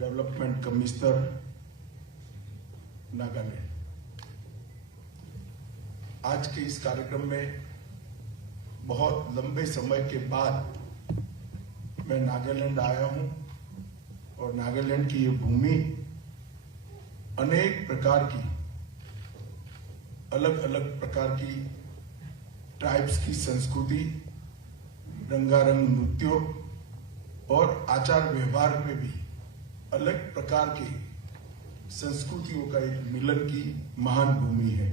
Development commissioner Nagaland, आज के इस कार्यक्रम में बहुत लंबे समय के बाद मैं नागालैंड आया हूं और नागालैंड की ये भूमि अनेक प्रकार की अलग अलग प्रकार की ट्राइब्स की संस्कृति, रंगारंग नृत्यों और आचार व्यवहार में भी अलग प्रकार की संस्कृतियों का एक मिलन की महान भूमि है।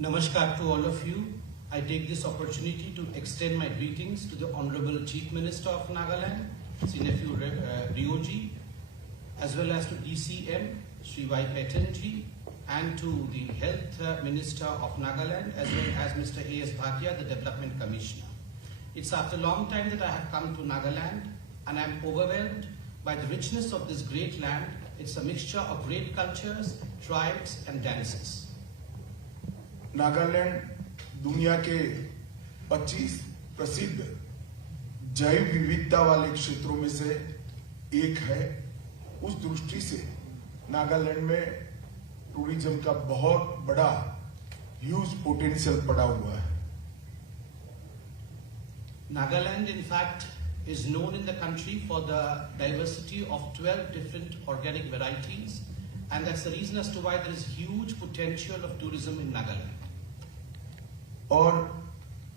Namaskar to all of you. I take this opportunity to extend my greetings to the Honorable Chief Minister of Nagaland, Sri Nephew Rioji, as well as to DCM, Sri Y. Petanji, and to the Health Minister of Nagaland, as well as Mr. A.S. Bhatia, the Development Commissioner. It's after a long time that I have come to Nagaland, and I'm overwhelmed by the richness of this great land. It's a mixture of great cultures, tribes, and dances. Nagaland दुनिया के 25 प्रसिद्ध जैव विविधता वाले क्षेत्रों में से एक है। उस दृष्टि से नागालैंड में टूरिज्म का बहुत बड़ा ह्यूज पोटेंशियल पड़ा हुआ है। Nagaland, in fact, is known in the country for the diversity of 12 different organic varieties, and that's the reason as to why there is huge potential of tourism in Nagaland. और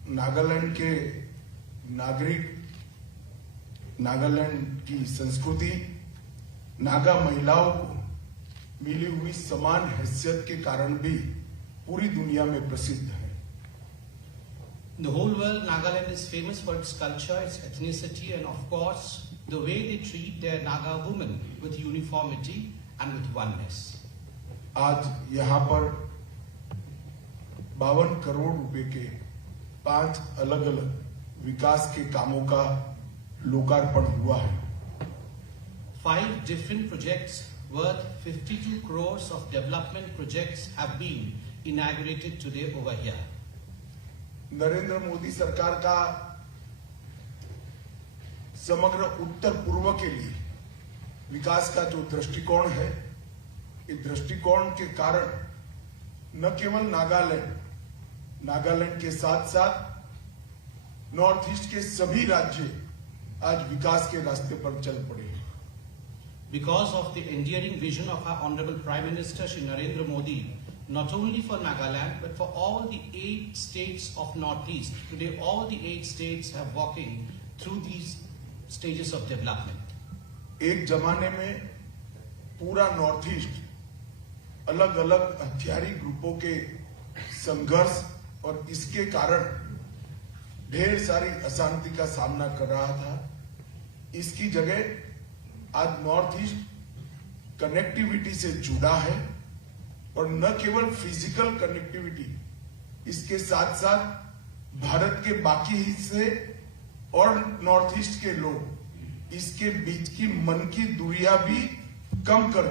नागालैंड के नागरिक, नागालैंड की संस्कृति, नागा महिलाओं को मिली हुई समान हैसियत के कारण भी पूरी दुनिया में प्रसिद्ध है। In the whole world, Nagaland is famous for its culture, its ethnicity, and of course, the way they treat their Naga women with uniformity and with oneness. आज यहाँ पर 52 करोड़ रुपए के 5 अलग अलग विकास के कामों का लोकार्पण हुआ है। 5 different projects worth 52 crores of development projects have been inaugurated today over here. Narendra Modi सरकार का समग्र उत्तर पूर्व के लिए विकास का जो दृष्टिकोण है, इस दृष्टिकोण के कारण न केवल नागालैंड के साथ साथ नॉर्थ ईस्ट के सभी राज्य आज विकास के रास्ते पर चल पड़े हैं। Because of the enduring vision of our Honorable Prime Minister Shri Narendra Modi, not only for Nagaland but for all the 8 states of Northeast, today all the 8 states have walking through these stages of development. एक जमाने में पूरा north east अलग अलग हथियारी ग्रुपों के संघर्ष और इसके कारण ढेर सारी अशांति का सामना कर रहा था। इसकी जगह आज नॉर्थ ईस्ट कनेक्टिविटी से जुड़ा है और न केवल फिजिकल कनेक्टिविटी, इसके साथ साथ भारत के बाकी हिस्से और नॉर्थ ईस्ट के लोग इसके बीच की मन की दूरियां भी कम कर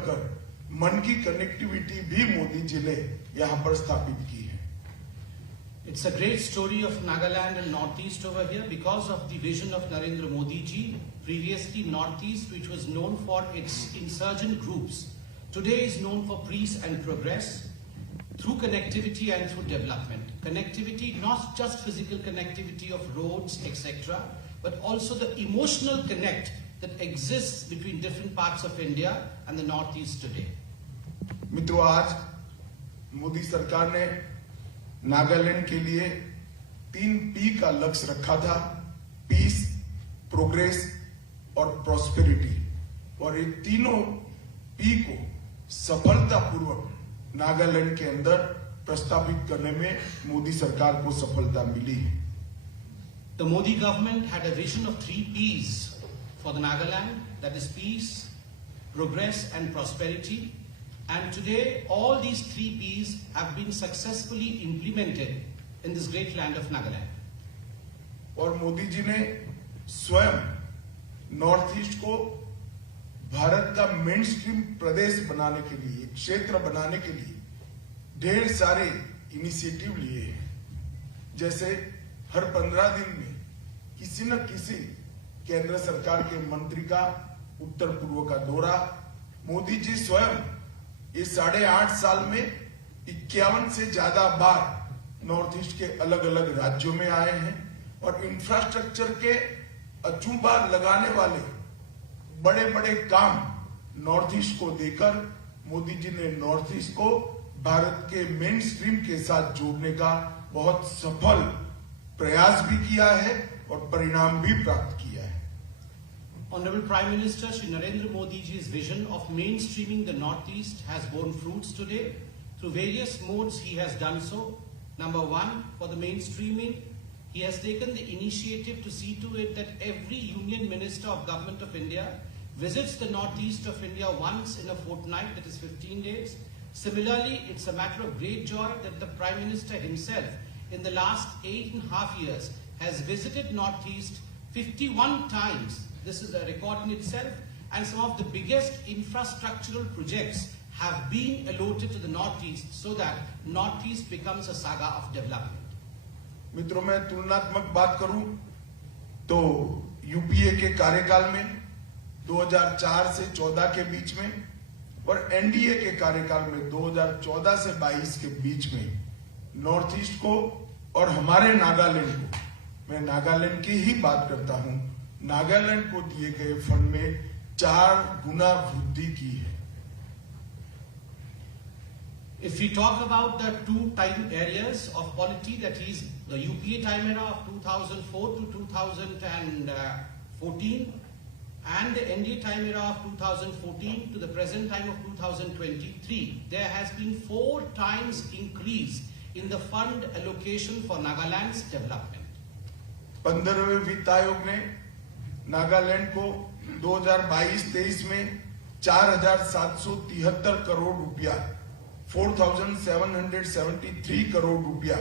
मन की कनेक्टिविटी भी मोदी जी ने यहां पर स्थापित की है। It's a great story of Nagaland and Northeast over here because of the vision of Narendra Modi ji. Previously Northeast, which was known for its insurgent groups, today is known for peace and progress through connectivity and through development. Connectivity, not just physical connectivity of roads, etc., but also the emotional connect that exists between different parts of India and the Northeast today. मित्रों, आज मोदी सरकार ने नागालैंड के लिए 3 P का लक्ष्य रखा था, पीस, प्रोग्रेस और प्रॉस्पेरिटी, और ये तीनों P को सफलतापूर्वक नागालैंड के अंदर प्रस्तावित करने में मोदी सरकार को सफलता मिली है। The Modi government had a vision of 3 Ps for the Nagaland, that is peace, progress and prosperity. And today, all these 3 Ps have been successfully implemented in this great land of Nagaland. और मोदी जी ने स्वयं north east को भारत का main stream प्रदेश बनाने के लिए, क्षेत्र बनाने के लिए ढेर सारे इनिशिएटिव लिए हैं। जैसे हर 15 दिन में किसी न किसी केंद्र सरकार के मंत्री का उत्तर पूर्व का दौरा, मोदी जी स्वयं ये 8.5 साल में 51 से ज्यादा बार नॉर्थ ईस्ट के अलग अलग राज्यों में आए हैं और इंफ्रास्ट्रक्चर के अचूबा लगाने वाले बड़े बड़े काम नॉर्थ ईस्ट को देकर मोदी जी ने नॉर्थ ईस्ट को भारत के मेन स्ट्रीम के साथ जोड़ने का बहुत सफल प्रयास भी किया है और परिणाम भी प्राप्त किया है। Honorable Prime Minister Shri Narendra Modi ji's vision of mainstreaming the Northeast has borne fruits today. Through various modes he has done so. Number one, for the mainstreaming, he has taken the initiative to see to it that every Union Minister of Government of India visits the Northeast of India once in a fortnight, that is 15 days. Similarly, it's a matter of great joy that the Prime Minister himself in the last 8.5 years has visited Northeast 51 times. This is a record in itself, and some of the biggest infrastructural projects have been allotted to the Northeast so that Northeast becomes a saga of development. मित्रों, मैं तुलनात्मक बात करूं तो UPA के कार्यकाल में 2004 से 14 के बीच में और एनडीए के कार्यकाल में 2014 से 22 के बीच में नॉर्थ ईस्ट को और हमारे नागालैंड को, मैं नागालैंड की ही बात करता हूं, नागालैंड को दिए गए फंड में 4 गुना वृद्धि की है। If we talk about the two time areas of polity, that is the UPA time era of 2004 to 2014 and the NDA time era of 2014 to the present time of 2023, there has been 4 times increase in the fund allocation for Nagaland's development. 15वें वित्त आयोग ने नागालैंड को 2022-23 में 4,773 करोड़ रुपया 4,773 करोड़ रुपया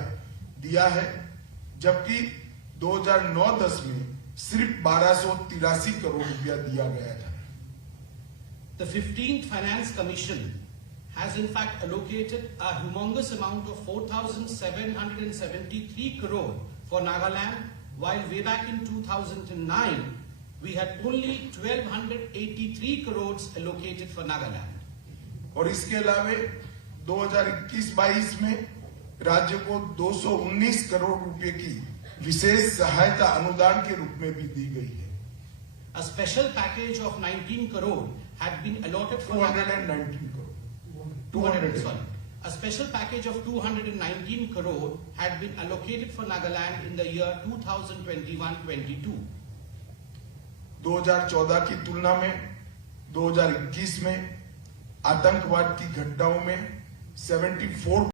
दिया है, जबकि 2009-10 में सिर्फ 1,283 करोड़ रुपया दिया गया था। The 15th Finance Commission has in fact allocated a humongous amount of 4,773 crore for Nagaland, while way back in 2009 we had only 1,283 crores allocated for Nagaland. और इसके अलावे 2021-22 में राज्य को 219 करोड़ रुपए की विशेष सहायता अनुदान के रूप में भी दी गई है। A special package of 19 crore had been allotted for 219 crore. 200. Sorry. A special package of 219 crore had been allocated for Nagaland in the year 2021-22. 2014 की तुलना में 2021 में आतंकवाद की घटनाओं में 74